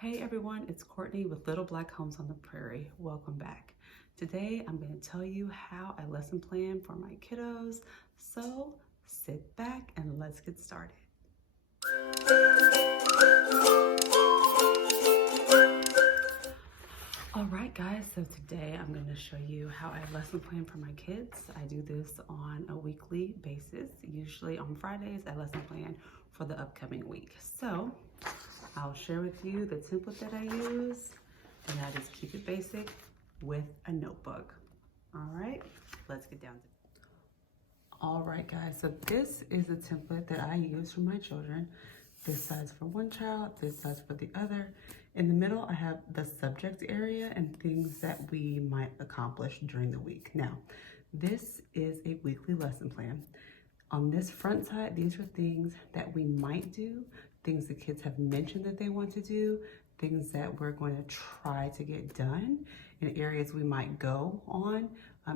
Hey everyone, it's Courtney with Little Black Homes on the Prairie. Welcome back. Today I'm going to tell you how I lesson plan for my kiddos. So sit back and let's get started. All right guys, so today I'm going to show you how I lesson plan for my kids. I do this on a weekly basis. Usually on Fridays I lesson plan for the upcoming week. So I'll share with you the template that I use, and I just keep it basic with a notebook. All right, let's get down to it. All right guys, so this is a template that I use for my children. This side's for one child, this side's for the other. In the middle, I have the subject area and things that we might accomplish during the week. Now, this is a weekly lesson plan. On this front side, these are things that we might do, things the kids have mentioned that they want to do, things that we're going to try to get done, and areas we might go on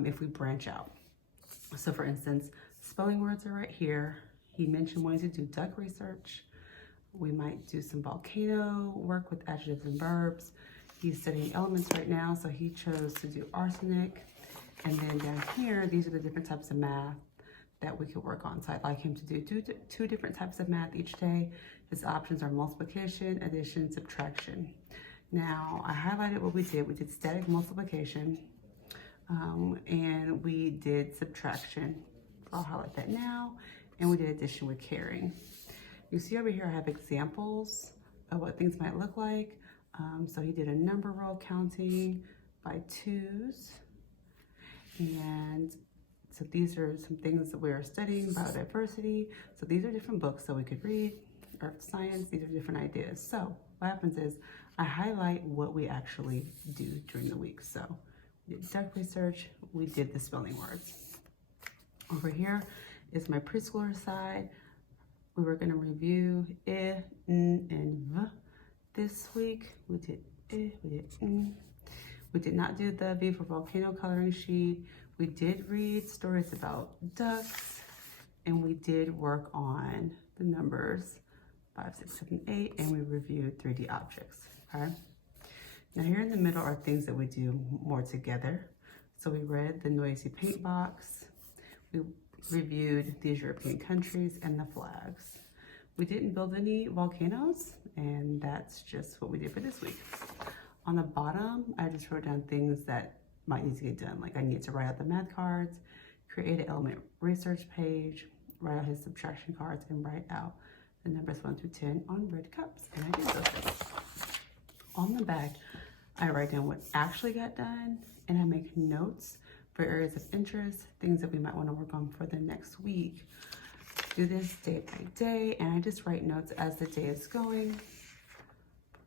if we branch out. So for instance, spelling words are right here. He mentioned wanting to do duck research. We might do some volcano work with adjectives and verbs. He's studying elements right now, so he chose to do arsenic. And then down here, these are the different types of math that we could work on. So I'd like him to do two different types of math each day. His options are multiplication, addition, subtraction. Now, I highlighted what we did. We did static multiplication, and we did subtraction. So I'll highlight that now, and we did addition with caring. You see over here, I have examples of what things might look like. So he did a number row counting by twos. And so these are some things that we are studying, biodiversity. So these are different books that we could read, earth science, these are different ideas. So what happens is I highlight what we actually do during the week. So we did duck research, we did the spelling words. Over here is my preschooler side. We were going to review I, N, and V this week. We did I, we did N. We did not do the V for volcano coloring sheet. We did read stories about ducks, and we did work on the numbers 5, 6, 7, 8, and we reviewed 3D objects, okay? Now here in the middle are things that we do more together. So we read the noisy paint box. We reviewed these European countries and the flags. We didn't build any volcanoes, and that's just what we did for this week. On the bottom, I just wrote down things that might need to get done. Like I need to write out the math cards, create an element research page, write out his subtraction cards, and write out the numbers 1 through 10 on red cups. And I did those things. On the back, I write down what actually got done, and I make notes for areas of interest, things that we might want to work on for the next week. Do this day by day, and I just write notes as the day is going.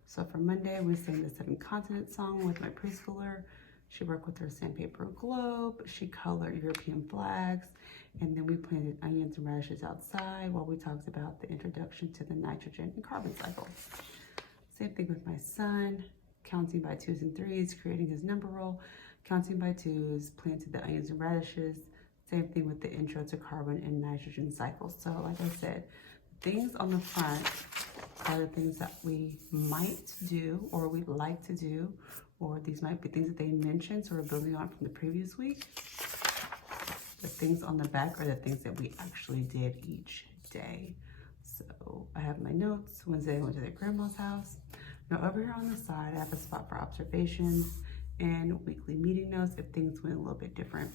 So for Monday, we sang the 7 Continents song with my preschooler. She worked with her sandpaper globe. She colored European flags, and then we planted onions and radishes outside while we talked about the introduction to the nitrogen and carbon cycle. Same thing with my son, counting by 2s and 3s, creating his number roll. Counting by 2s, planted the onions and radishes. Same thing with the intro to carbon and nitrogen cycles. So like I said, things on the front are the things that we might do or we'd like to do, or these might be things that they mentioned, so we're building on from the previous week. The things on the back are the things that we actually did each day. So I have my notes. Wednesday I went to their grandma's house. Now over here on the side, I have a spot for observations and weekly meeting notes if things went a little bit different.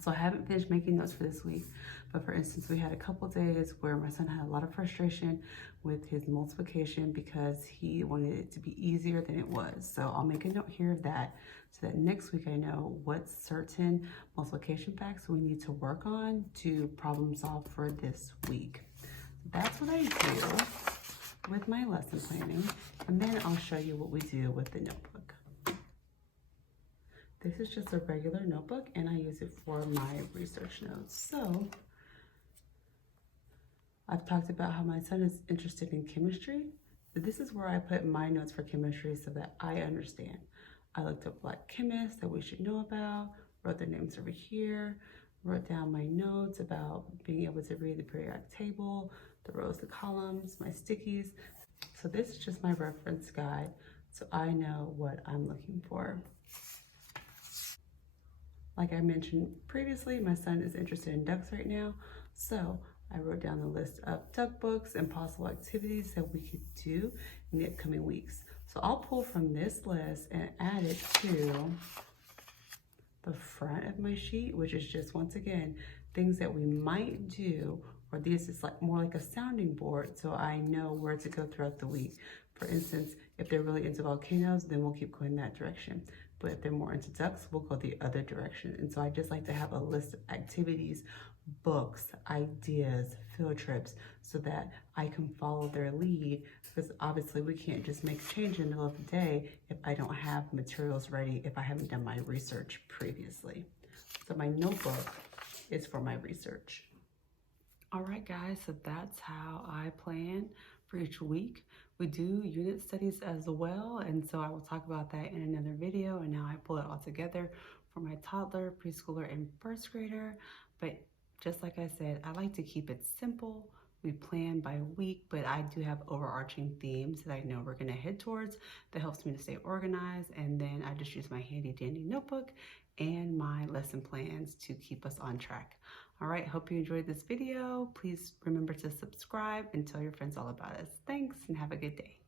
So I haven't finished making notes for this week, but for instance, we had a couple days where my son had a lot of frustration with his multiplication because he wanted it to be easier than it was. So I'll make a note here of that so that next week I know what certain multiplication facts we need to work on to problem solve for this week. That's what I do with my lesson planning, and then I'll show you what we do with the notebook. This is just a regular notebook, and I use it for my research notes. So I've talked about how my son is interested in chemistry. This is where I put my notes for chemistry so that I understand. I looked up black chemists that we should know about, wrote their names over here, wrote down my notes about being able to read the periodic table, the rows, the columns, my stickies. So this is just my reference guide, so I know what I'm looking for. Like I mentioned previously, my son is interested in ducks right now, so I wrote down the list of duck books and possible activities that we could do in the upcoming weeks. So I'll pull from this list and add it to the front of my sheet, which is just, once again, things that we might do, or this is like more like a sounding board, so I know where to go throughout the week. For instance, if they're really into volcanoes, then we'll keep going that direction. But if they're more into ducks, we'll go the other direction. And so I just like to have a list of activities, books, ideas, field trips, so that I can follow their lead, because obviously we can't just make a change in the middle of the day if I don't have materials ready, if I haven't done my research previously. So my notebook is for my research. All right, guys, so that's how I plan for each week. We do unit studies as well, and so I will talk about that in another video, and now I pull it all together for my toddler, preschooler, and first grader. But just like I said, I like to keep it simple. We plan by week, but I do have overarching themes that I know we're gonna head towards that helps me to stay organized, and then I just use my handy dandy notebook and my lesson plans to keep us on track. All right, hope you enjoyed this video. Please remember to subscribe and tell your friends all about us. Thanks and have a good day.